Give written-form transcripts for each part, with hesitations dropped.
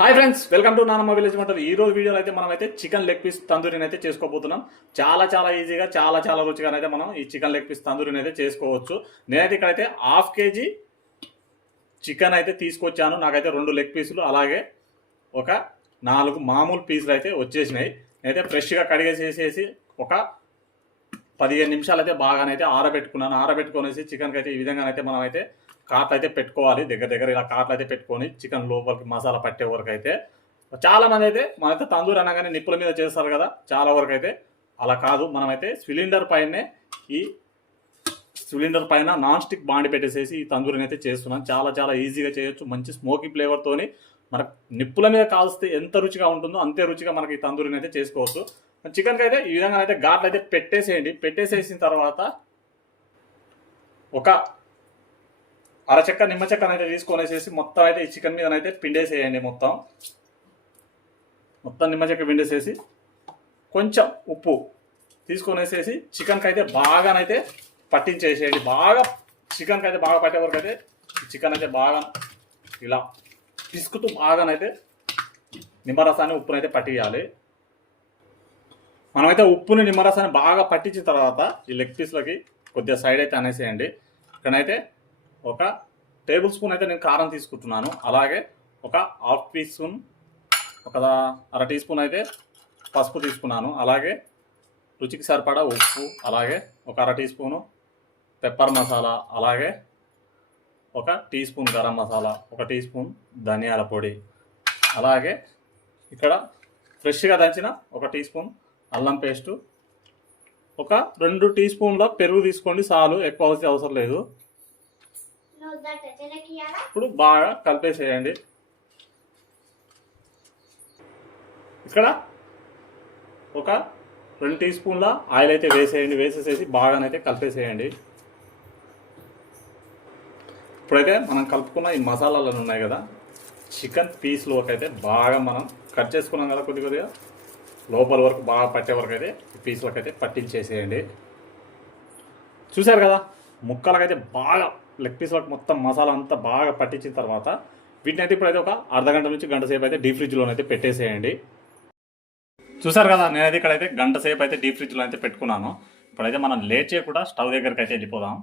Hi friends, welcome to నానమ్మ village వంటలు. ఈ రోజు వీడియోలో అయితే మనం అయితే చికెన్ లెగ్ పీస్ తందూరిని అయితే చేసుకోబోతున్నాం. చాలా ఈజీగా చాలా రుచిగా అయితే మనం ఈ చికెన్ లెగ్ పీస్ తందూరిని అయితే చేసుకోవచ్చు. నేనైతే ఇక్కడైతే హాఫ్ కేజీ చికెన్ అయితే తీసుకొచ్చాను. నాకైతే 2 లెగ్ పీసులు అలాగే ఒక 4 మామూలు పీసులు అయితే వచ్చేసినాయి. నేనైతే ఫ్రెష్గా కడిగేసేసి ఒక 15 నిమిషాలు అయితే బాగానైతే ఆరబెట్టుకున్నాను. ఆరబెట్టుకునేసి చికెన్కి అయితే ఈ విధంగా అయితే మనం అయితే కాట్లు అయితే పెట్టుకోవాలి. దగ్గర ఇలా కాట్లు అయితే పెట్టుకొని చికెన్ లోపలికి మసాలా పట్టే వరకు అయితే చాలా మంది అయితే మనైతే తందూరి అనగానే నిప్పుల మీద చేస్తారు కదా, చాలా వరకు అయితే అలా కాదు. మనమైతే సిలిండర్ పైన నాన్ స్టిక్ బాండి పెట్టేసేసి ఈ తందూరిని అయితే చేస్తున్నాం. చాలా ఈజీగా చేయొచ్చు. మంచి స్మోకీ ఫ్లేవర్తోని మనకు నిప్పుల మీద కాల్స్తే ఎంత రుచిగా ఉంటుందో అంతే రుచిగా మనకి ఈ తందూరిని అయితే చేసుకోవచ్చు. చికెన్కి అయితే ఈ విధంగా అయితే ఘాట్లు అయితే పెట్టేసేయండి. పెట్టేసేసిన తర్వాత ఒక అరచెక్క నిమ్మ చెక్కను అయితే తీసుకొనేసేసి మొత్తం అయితే ఈ చికెన్ మీద అయితే పిండేసేయండి. మొత్తం నిమ్మ చెక్క పిండేసేసి కొంచెం ఉప్పు తీసుకొనేసేసి చికెన్కి అయితే బాగానైతే పట్టించేసేయండి. చికెన్కి అయితే బాగా పట్టే వరకు అయితే చికెన్ అయితే బాగా ఇలా పిసుకుతూ బాగానైతే నిమ్మరసాన్ని ఉప్పునైతే పట్టియాలి. మనమైతే ఉప్పుని నిమ్మరసాన్ని బాగా పట్టించిన తర్వాత ఈ లెగ్ పీస్లకి కొద్దిగా సైడ్ అయితే అనేసేయండి. ఇక్కడైతే ఒక టేబుల్ స్పూన్ అయితే నేను కారం తీసుకుంటున్నాను. అలాగే ఒక హాఫ్ టీ స్పూన్, ఒక అర టీ స్పూన్ అయితే పసుపు తీసుకున్నాను. అలాగే రుచికి సరిపడా ఉప్పు, అలాగే ఒక అర టీ స్పూను పెప్పర్ మసాలా, అలాగే ఒక టీ స్పూన్ గరం మసాలా, ఒక టీ స్పూన్ ధనియాల పొడి, అలాగే ఇక్కడ ఫ్రెష్గా దంచిన ఒక టీ స్పూన్ అల్లం పేస్టు, ఒక 2 టీ స్పూన్ల పెరుగు తీసుకోండి చాలు, ఎక్కువ అవసరం లేదు. ఇప్పుడు బాగా కలిపేసేయండి. ఇక్కడ ఒక 2 టీ స్పూన్ల ఆయిల్ అయితే వేసేసేసి బాగానైతే కలిపేసేయండి. ఇప్పుడైతే మనం కలుపుకున్న ఈ మసాలాలు ఉన్నాయి కదా, చికెన్ పీస్లోకి అయితే బాగా మనం కట్ చేసుకున్నాం కదా, కొద్దిగా లోపల వరకు బాగా పట్టే వరకు అయితే ఈ పీస్లోకి అయితే పట్టించేసేయండి. చూసారు కదా, ముక్కలకైతే బాగా లెగ్ పీస్లకు మొత్తం మసాలా అంతా బాగా పట్టించిన తర్వాత వీటిని అయితే ఇప్పుడైతే ఒక అర్ధగంట నుంచి గంట సేపు అయితే డీప్ ఫ్రిడ్జ్లోనైతే పెట్టేసేయండి. చూసారు కదా, నేనైతే ఇక్కడైతే గంట సేపు అయితే డీప్ ఫ్రిడ్జ్లో అయితే పెట్టుకున్నాను. ఇప్పుడైతే మనం లేట్ చేయకుండా స్టవ్ దగ్గరికి అయితే వెళ్ళిపోదాం.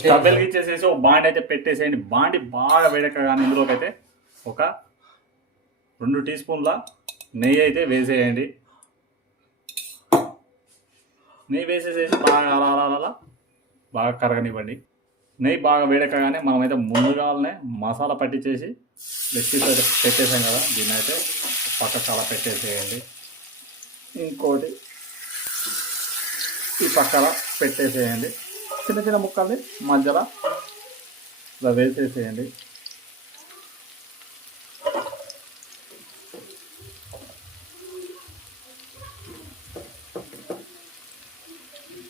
స్టవ్ వెలిగించేసేసి ఒక బాండి అయితే పెట్టేసేయండి. బాండి బాగా వేడెక్కగానే ఇందులోకి అయితే ఒక 2 టీ స్పూన్ల నెయ్యి అయితే వేసేయండి. నెయ్యి వేసేసేసి బాగా కరగనివ్వండి. నెయ్యి బాగా వేడెక్కగానే మనమైతే ముందుగానే మసాలా పట్టించేసి లెగ్ పీస్ అయితే పెట్టేసాం కదా, దీన్ని అయితే పక్క చాలా పెట్టేసేయండి. ఇంకోటి ఈ పక్కన పెట్టేసేయండి. చిన్న ముక్కల్ని మధ్యలో ఇలా వేసేసేయండి.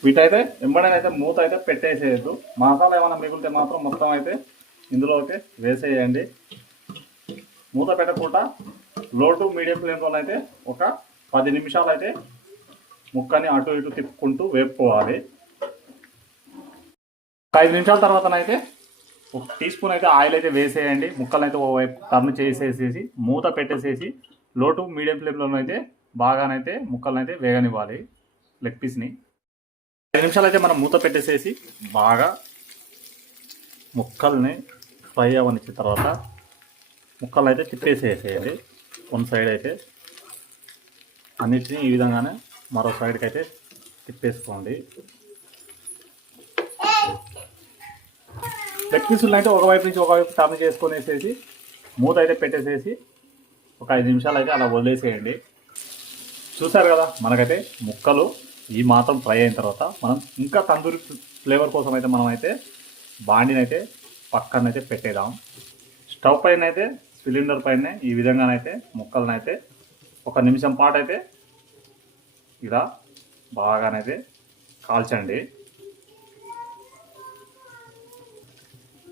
వీటైతే వెంబడనైతే మూత అయితే పెట్టేసేయద్దు. మసాలా ఏమైనా మిగిలితే మాత్రం మొత్తం అయితే ఇందులోకి వేసేయండి. మూత పెట్టకుండా లో టు మీడియం ఫ్లేమ్లో అయితే ఒక 10 నిమిషాలు అయితే ముక్కని అటు ఇటు తిప్పుకుంటూ వేపుకోవాలి. 5 నిమిషాల తర్వాతనైతే ఒక టీ స్పూన్ అయితే ఆయిల్ అయితే వేసేయండి. ముక్కలు అయితే ఓవైపు టర్న్ చేసేసేసి మూత పెట్టేసేసి లో టు మీడియం ఫ్లేమ్లో అయితే బాగానైతే ముక్కలను అయితే వేగనివ్వాలి. లెగ్ పీస్ని 5 నిమిషాలు అయితే మనం మూత పెట్టేసేసి బాగా ముక్కల్ని ఫ్రై అవ్వనిచ్చిన తర్వాత ముక్కలు అయితే తిప్పేసేసేయండి. 1 సైడ్ అయితే అన్నిటినీ ఈ విధంగానే మరో సైడ్కి అయితే తిప్పేసుకోండి. లెగ్ పీసులను అయితే ఒకవైపు నుంచి ఒకవైపు టర్న్ చేసుకొనేసేసి మూత అయితే పెట్టేసేసి ఒక 5 నిమిషాలు అయితే అలా వదిలేసేయండి. చూసారు కదా, మనకైతే ముక్కలు ఈ మాత్రం ఫ్రై అయిన తర్వాత మనం ఇంకా తందూరి ఫ్లేవర్ కోసం అయితే మనం అయితే బాండిని అయితే పక్కనైతే పెట్టేద్దాం. స్టవ్ పైన అయితే సిలిండర్ పైన ఈ విధంగానైతే ముక్కలను అయితే 1 నిమిషం పాటు అయితే ఇలా బాగానైతే కాల్చండి.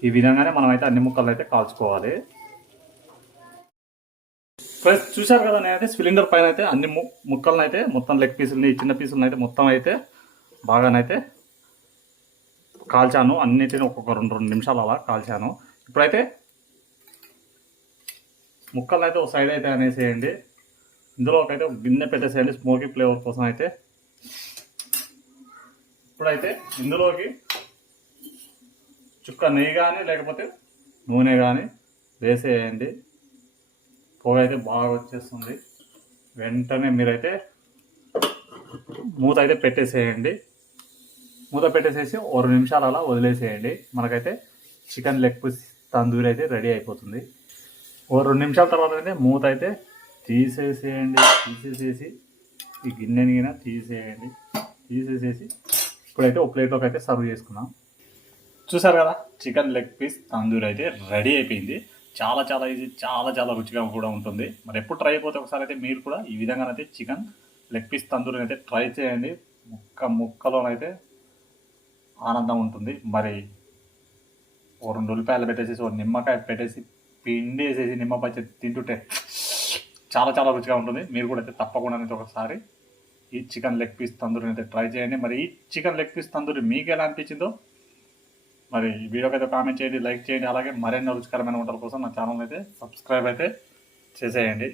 ఈ విధంగానే మనమైతే అన్ని ముక్కలు అయితే కాల్చుకోవాలి. ఫ్రెండ్స్ చూసారు కదా, నేనైతే సిలిండర్ పైన అయితే అన్ని ముక్కలను అయితే మొత్తం లెగ్ పీసులని చిన్న పీసులను అయితే మొత్తం అయితే బాగానైతే కాల్చాను. అన్నిటిని ఒక్కొక్క 2 నిమిషాలు అలా కాల్చాను. ఇప్పుడైతే ముక్కలు అయితే ఒక సైడ్ అయితే అనేసేయండి. ఇందులోకి అయితే ఒక గిన్నె పెట్టేసేయండి స్మోకీ ఫ్లేవర్ కోసం అయితే. ఇప్పుడైతే ఇందులోకి చుక్క నెయ్యి కానీ లేకపోతే నూనె కానీ వేసేయండి. పొగ అయితే బాగా వచ్చేస్తుంది. వెంటనే మీరైతే మూత అయితే పెట్టేసేయండి. మూత పెట్టేసేసి ఓ 2 నిమిషాలు అలా వదిలేసేయండి. మనకైతే చికెన్ లెగ్ పీస్ తందూరి అయితే రెడీ అయిపోతుంది. ఓ 2 నిమిషాల తర్వాత అయితే మూత అయితే తీసేసేసి ఈ గిన్నెని తీసేయండి. తీసేసేసి ఇప్పుడైతే ఒక ప్లేట్లోకి అయితే సర్వ్ చేసుకున్నాం. చూసారు కదా, చికెన్ లెగ్ పీస్ తందూరి అయితే రెడీ అయిపోయింది. చాలా చాలా ఈజీ, చాలా చాలా రుచిగా కూడా ఉంటుంది. మరి ఎప్పుడు ట్రై అయిపోతే ఒకసారి అయితే మీరు కూడా ఈ విధంగానైతే చికెన్ లెగ్ పీస్ తందూరిని అయితే ట్రై చేయండి. ముక్కలోనైతే ఆనందం ఉంటుంది. మరి ఓ 2 ఉల్లిపాయలు పెట్టేసి ఓ నిమ్మకాయ పెట్టేసి పిండి వేసేసి నిమ్మ పచ్చడి తింటుంటే చాలా చాలా రుచిగా ఉంటుంది. మీరు కూడా అయితే తప్పకుండా అయితే ఒకసారి ఈ చికెన్ లెగ్ పీస్ తందూరిని అయితే ట్రై చేయండి. మరి ఈ చికెన్ లెగ్ పీస్ తందూరి మీకు ఎలా అనిపించిందో మరి ఈ వీడియోకి అయితే కామెంట్ చేయండి, లైక్ చేయండి. అలాగే మరిన్ని రుచికరమైన వంటల కోసం నా ఛానల్ అయితే సబ్స్క్రైబ్ అయితే చేసేయండి.